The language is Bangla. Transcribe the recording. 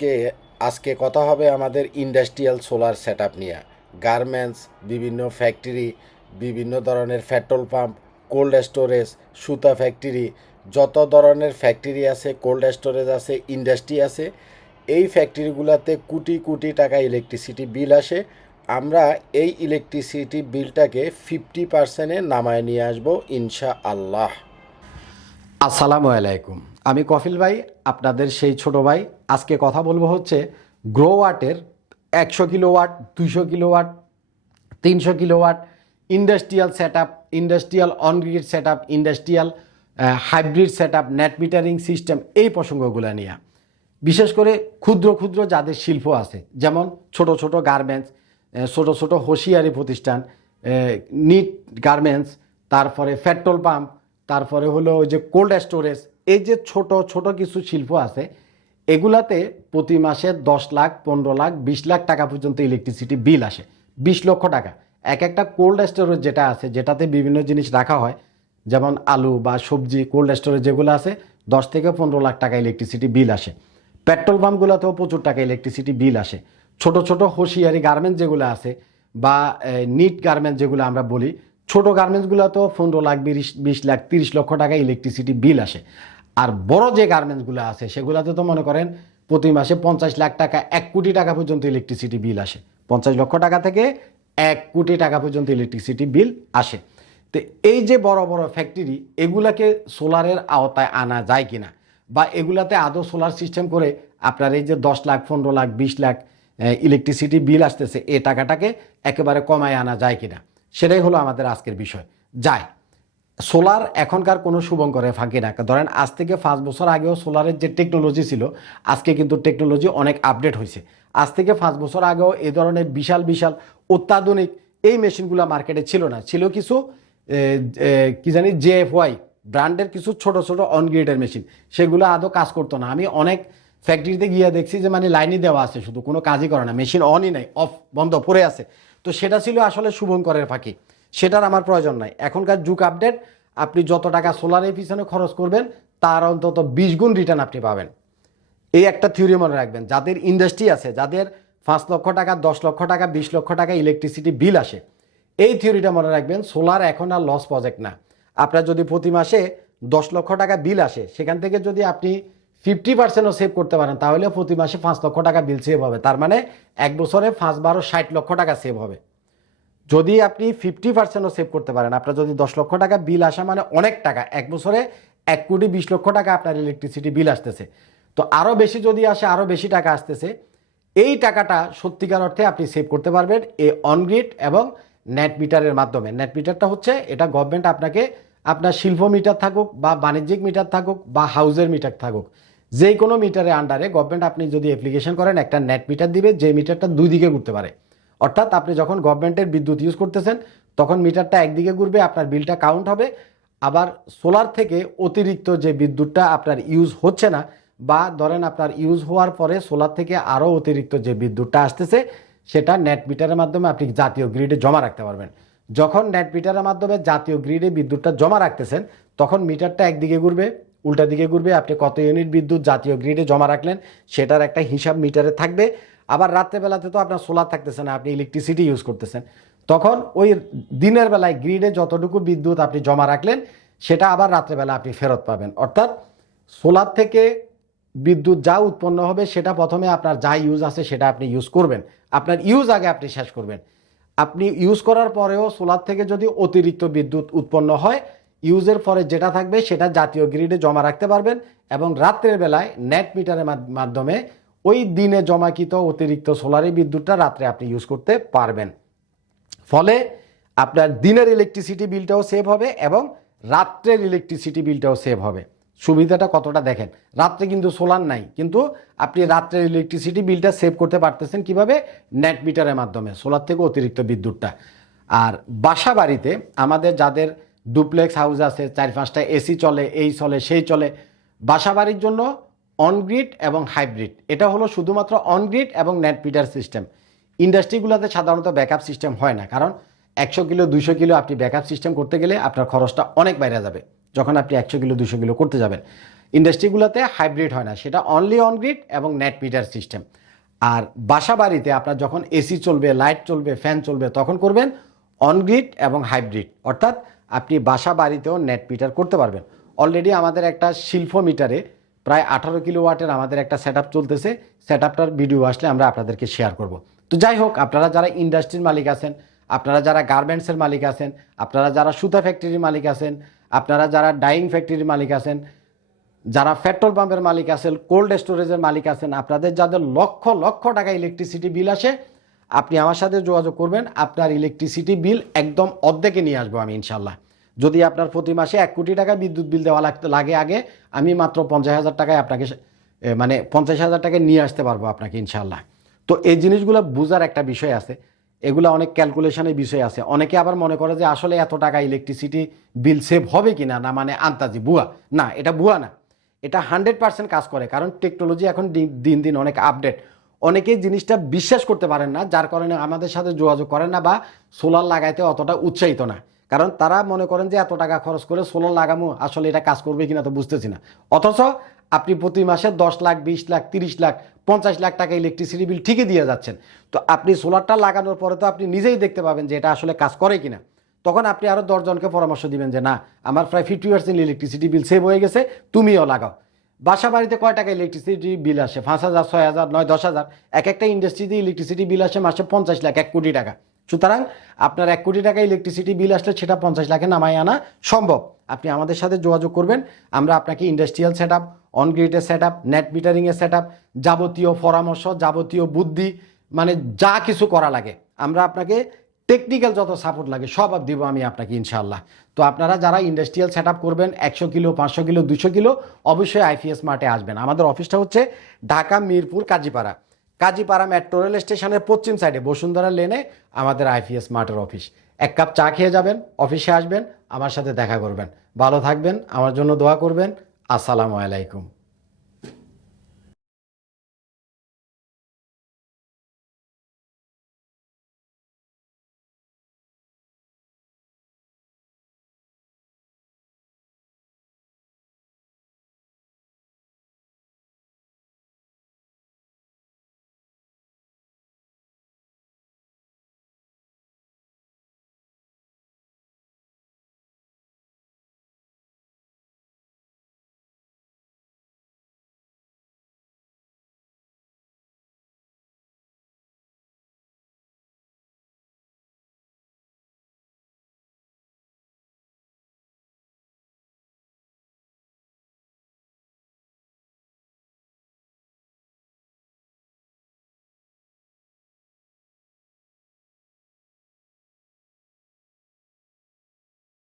আজকে আজকে কথা হবে আমাদের ইন্ডাস্ট্রিয়াল সোলার সেটআপ নিয়ে। গার্মেন্টস, বিভিন্ন ফ্যাক্টরি, বিভিন্ন ধরনের পেট্রোল পাম্প, কোল্ড স্টোরেজ, সুতা ফ্যাক্টরি, যত ধরনের ফ্যাক্টরি আছে, কোল্ড স্টোরেজ আছে, ইন্ডাস্ট্রি আছে, এই ফ্যাক্টরিগুলোতে কোটি কোটি টাকা ইলেকট্রিসিটি বিল আসে। আমরা এই ইলেকট্রিসিটি বিলটাকে 50%-এ নামায় নিয়ে আসবো ইনশাআল্লাহ। আসসালামু আলাইকুম। আমি কফিল ভাই, আপনাদের সেই ছোট ভাই। আজকে কথা বলবো হচ্ছে গ্রো ওয়াটের 100 kilowatt, 200 kilowatt, 300 kilowatt industrial set up, industrial on-grid set up, industrial hybrid set up, net metering system, এই প্রসঙ্গগুলো নিয়ে। বিশেষ করে ক্ষুদ্র ক্ষুদ্র যাদের শিল্প আছে, যেমন ছোট ছোট গার্মেন্টস, ছোট ছোট হোশিয়ারি প্রতিষ্ঠান, নিট গার্মেন্টস, তারপরে পেট্রোল পাম্প, তারপরে হলো ওই যে কোল্ড স্টোরেজ, এই যে ছোট ছোট কিছু শিল্প আছে, এগুলাতে প্রতি মাসে 10 লাখ, 15 লাখ, 20 লাখ টাকা পর্যন্ত ইলেকট্রিসিটি বিল আসে। 20 লক্ষ টাকা। এক একটা কোল্ড স্টোরেজ যেটা আছে, যেটাতে বিভিন্ন জিনিস রাখা হয়, যেমন আলু বা সবজি, কোল্ড স্টোরেজ যেগুলো আছে, 10 থেকে 15 লাখ টাকা ইলেকট্রিসিটি বিল আসে। পেট্রোল পাম্পগুলোতেও প্রচুর টাকা ইলেকট্রিসিটি বিল আসে। ছোট ছোট হোশিয়ারি গার্মেন্টস যেগুলো আছে, বা নিট গার্মেন্টস যেগুলো আমরা বলি, ছোট গার্মেন্টসগুলোতেও 15 লাখ, 20 লাখ, 30 লক্ষ টাকা ইলেকট্রিসিটি বিল আসে। আর বড় যে গার্মেন্টসগুলো আছে, সেগুলোতে তো মনে করেন প্রতি মাসে 50 লাখ টাকা, 1 কোটি টাকা পর্যন্ত ইলেকট্রিসিটি বিল আসে। 50 লক্ষ টাকা থেকে 1 কোটি টাকা পর্যন্ত ইলেকট্রিসিটি বিল আসে। তো এই যে বড় বড় ফ্যাক্টরি, এগুলাকে সোলারের আওতায় আনা যায় কিনা, বা এগুলাতে আদৌ সোলার সিস্টেম করে আপনার এই যে 10 লাখ, 15 লাখ, 20 লাখ ইলেকট্রিসিটি বিল আসতেছে, এই টাকাটাকে একেবারে কমায় আনা যায় কিনা, সেটাই হলো আমাদের আজকের বিষয়। যায়। সোলার এখনকার কোনো শুভঙ্করে ফাঁকি না। ধরেন আজ থেকে 5 বছর আগেও সোলারের যে টেকনোলজি ছিল, আজকে কিন্তু টেকনোলজি অনেক আপডেট হয়েছে। আজ থেকে 5 বছর আগেও এই ধরনের বিশাল বিশাল অত্যাধুনিক এই মেশিনগুলো মার্কেটে ছিল না। ছিল কিছু কি জানি জেএফওয়াই ব্র্যান্ডের কিছু ছোট ছোট অনগ্রিডের মেশিন, সেগুলো আদৌ কাজ করতো না। আমি অনেক ফ্যাক্টরিতে গিয়ে দেখছি যে মানে লাইনই দেওয়া আছে, শুধু কোনো কাজই করে না, মেশিন অনই নাই, অফ, বন্ধ পড়ে আছে। তো সেটা ছিল আসলে শুভঙ্করের ফাঁকি। সেটার আমার প্রয়োজন নাই। এখনকার যুগ আপডেট। আপনি যত টাকা সোলারের পিছনে খরচ করবেন, তার অন্তত 20 গুণ রিটার্ন আপনি পাবেন। এই একটা থিওরি মনে রাখবেন। যাদের ইন্ডাস্ট্রি আছে, যাদের 5 লক্ষ টাকা, 10 লক্ষ টাকা, 20 লক্ষ টাকা ইলেকট্রিসিটি বিল আসে, এই থিওরিটা মনে রাখবেন। সোলার এখন আর লস প্রজেক্ট না। আপনার যদি প্রতি মাসে 10 লক্ষ টাকা বিল আসে, সেখান থেকে যদি আপনি 50%ও সেভ করতে পারেন, তাহলে প্রতি মাসে 5 লক্ষ টাকা বিল সেভ হবে। তার মানে 1 বছরে 5 12 60 লক্ষ টাকা সেভ হবে। যদি আপনি 50%ও সেভ করতে পারেন, আপনার যদি 10 লক্ষ টাকা বিল আসা মানে অনেক টাকা। 1 বছরে 1 কোটি 20 লক্ষ টাকা আপনার ইলেকট্রিসিটি বিল আসতেছে। তো আরও বেশি যদি আসে, আরও বেশি টাকা আসতেছে। এই টাকাটা সত্যিকার অর্থে আপনি সেভ করতে পারবেন এই অনগ্রিড এবং নেট মিটারের মাধ্যমে। নেট মিটারটা হচ্ছে, এটা গভর্নমেন্ট আপনাকে, আপনার শিল্প মিটার থাকুক বা বাণিজ্যিক মিটার থাকুক বা হাউজের মিটার থাকুক, যে কোনো মিটারের আন্ডারে গভর্নমেন্ট, আপনি যদি অ্যাপ্লিকেশন করেন, একটা নেট মিটার দিবে, যে মিটারটা 2 দিকে ঘুরতে পারে। অর্থাৎ আপনি যখন গভর্নমেন্টের বিদ্যুৎ ইউজ করতেছেন, তখন মিটারটা একদিকে ঘুরবে, আপনার বিলটা কাউন্ট হবে। আবার সোলার থেকে অতিরিক্ত যে বিদ্যুৎটা আপনার ইউজ হচ্ছে না, বা ধরেন আপনার ইউজ হওয়ার পরে সোলার থেকে আরও অতিরিক্ত যে বিদ্যুৎটা আসতেছে, সেটা নেট মিটারের মাধ্যমে আপনি জাতীয় গ্রিডে জমা রাখতে পারবেন। যখন নেট মিটারের মাধ্যমে জাতীয় গ্রিডে বিদ্যুৎটা জমা রাখতেছেন, তখন মিটারটা একদিকে ঘুরবে, উল্টা দিকে ঘুরবে। আপনি কত ইউনিট বিদ্যুৎ জাতীয় গ্রিডে জমা রাখলেন, সেটার একটা হিসাব মিটারে থাকবে। আবার রাত্রেবেলাতে তো আপনার সোলার থাকতেছে না, আপনি ইলেকট্রিসিটি ইউজ করতেছেন, তখন ওই দিনের বেলায় গ্রিডে যতটুকু বিদ্যুৎ আপনি জমা রাখলেন, সেটা আবার রাত্রেবেলা আপনি ফেরত পাবেন। অর্থাৎ সোলার থেকে বিদ্যুৎ যা উৎপন্ন হবে, সেটা প্রথমে আপনার যা ইউজ আছে সেটা আপনি ইউজ করবেন। আপনার ইউজ আগে আপনি শেষ করবেন। আপনি ইউজ করার পরেও সোলার থেকে যদি অতিরিক্ত বিদ্যুৎ উৎপন্ন হয়, ইউজের পরে যেটা থাকবে সেটা জাতীয় গ্রিডে জমা রাখতে পারবেন, এবং রাত্রের বেলায় নেট মিটারের মাধ্যমে ওই দিনে জমাকৃত অতিরিক্ত সোলারি বিদ্যুৎটা রাত্রে আপনি ইউজ করতে পারবেন। ফলে আপনার দিনের ইলেকট্রিসিটি বিলটাও সেভ হবে এবং রাত্রের ইলেকট্রিসিটি বিলটাও সেভ হবে। সুবিধাটা কতটা দেখেন। রাত্রে কিন্তু সোলার নাই, কিন্তু আপনি রাত্রের ইলেকট্রিসিটি বিলটা সেভ করতে পারতেছেন কিভাবে? নেট মিটারের মাধ্যমে, সোলার থেকে অতিরিক্ত বিদ্যুৎটা। আর বাসা বাড়িতে আমাদের যাদের ডুপ্লেক্স হাউস আছে, 4-5টা এসি চলে, এই চলে সেই চলে, বাসা বাড়ির জন্য অনগ্রিড এবং হাইব্রিড, এটা হলো শুধুমাত্র অনগ্রিড এবং নেট মিটার সিস্টেম। ইন্ডাস্ট্রিগুলোতে সাধারণত ব্যাকআপ সিস্টেম হয় না, কারণ 100 কিলো 200 কিলো আপনি ব্যাকআপ সিস্টেম করতে গেলে আপনার খরচটা অনেক বাইরে যাবে, যখন আপনি 100 কিলো 200 কিলো করতে যাবেন। ইন্ডাস্ট্রিগুলোতে হাইব্রিড হয় না, সেটা অনলি অন গ্রিড এবং নেট মিটার সিস্টেম। আর বাসা বাড়িতে আপনার যখন এসি চলবে, লাইট চলবে, ফ্যান চলবে, তখন করবেন অন গ্রিড এবং হাইব্রিড, অর্থাৎ আপনি বাসা বাড়িতেও নেট মিটার করতে পারবেন। অলরেডি আমাদের একটা শিল্প মিটারে প্রায় 18 কিলোওয়াটের আমাদের একটা সেট আপ চলতেছে, সেট আপটার ভিডিও আসলে আমরা আপনাদেরকে শেয়ার করব। তো যাই হোক, আপনারা যারা ইন্ডাস্ট্রির মালিক আছেন, আপনারা যারা গার্মেন্টসের মালিক আছেন, আপনারা যারা সুতা ফ্যাক্টরির মালিক আছেন, আপনারা যারা ডাইং ফ্যাক্টরির মালিক আছেন, যারা পেট্রোল পাম্পের মালিক আছেন, কোল্ড স্টোরেজের মালিক আছেন, আপনাদের যাদের লক্ষ লক্ষ টাকা ইলেকট্রিসিটি বিল আসে, আপনি আমার সাথে যোগাযোগ করবেন, আপনার ইলেকট্রিসিটি বিল একদম অর্ধেকে নিয়ে আসবো আমি ইনশাল্লাহ। যদি আপনার প্রতি মাসে 1 কোটি টাকা বিদ্যুৎ বিল দেওয়া লাগে আগে, আমি মাত্র 50,000 টাকায় আপনাকে মানে 50,000 টাকায় নিয়ে আসতে পারবো আপনাকে ইনশাল্লাহ। তো এই জিনিসগুলো বোঝার একটা বিষয় আছে, এগুলো অনেক ক্যালকুলেশনের বিষয় আছে। অনেকে আবার মনে করে যে আসলে এত টাকা ইলেকট্রিসিটি বিল সেভ হবে কিনা, না মানে আন্তাজি ভুয়া। না, এটা ভুয়া না, এটা 100% কাজ করে, কারণ টেকনোলজি এখন দিন দিন অনেক আপডেট। অনেকেই জিনিসটা বিশ্বাস করতে পারেন না, যার কারণে আমাদের সাথে যোগাযোগ করেন না বা সোলার লাগাইতে অতটা উৎসাহিত না, কারণ তারা মনে করেন যে এত টাকা খরচ করে সোলার লাগামো, আসলে এটা কাজ করবে কিনা তো বুঝতেছি না। অথচ আপনি প্রতি মাসে 10 লাখ, 20 লাখ, 30 লাখ, 50 লাখ টাকা ইলেকট্রিসিটি বিল ঠিকই দিয়ে যাচ্ছেন। তো আপনি সোলারটা লাগানোর পরে তো আপনি নিজেই দেখতে পাবেন যে এটা আসলে কাজ করে কিনা। তখন আপনি আরও 10 জনকে পরামর্শ দিবেন যে না, আমার প্রায় 50% ইলেকট্রিসিটি বিল সেভ হয়ে গেছে, তুমিও লাগাও। বাসা বাড়িতে কয় টাকা ইলেকট্রিসিটি বিল আসে? 5,000, 6,000, 9, 10,000। এক একটা ইন্ডাস্ট্রিতে ইলেকট্রিসিটি বিল আসে মাসে 50 লাখ, 1 কোটি টাকা। সুতরাং আপনার 1 কোটি টাকা ইলেকট্রিসিটি বিল আসলে সেটা 50 লাখে নামায় আনা সম্ভব। আপনি আমাদের সাথে যোগাযোগ করবেন, আমরা আপনাকে ইন্ডাস্ট্রিয়াল সেট আপ, অন গ্রিডের সেট আপ, নেট মিটারিংয়ের সেট আপ, যাবতীয় পরামর্শ, যাবতীয় বুদ্ধি, মানে যা কিছু করা লাগে আমরা আপনাকে, টেকনিক্যাল যত সাপোর্ট লাগে সব দিব আমি আপনাকে ইনশাআল্লাহ। তো আপনারা যারা ইন্ডাস্ট্রিয়াল সেট আপ করবেন 100 কিলো, 500 কিলো, 200 কিলো, অবশ্যই আইপিএস মার্টে আসবেন। আমাদের অফিসটা হচ্ছে ঢাকা মিরপুর কাজীপাড়া, কাজীপাড়া মেট্রো রেল স্টেশনের পশ্চিম সাইডে বসুন্ধরা লেনে আমাদের আইপিএস মার্টের অফিস। 1 কাপ চা খেয়ে যাবেন, অফিসে আসবেন, আমার সাথে দেখা করবেন। ভালো থাকবেন, আমার জন্য দোয়া করবেন। আসসালামু আলাইকুম।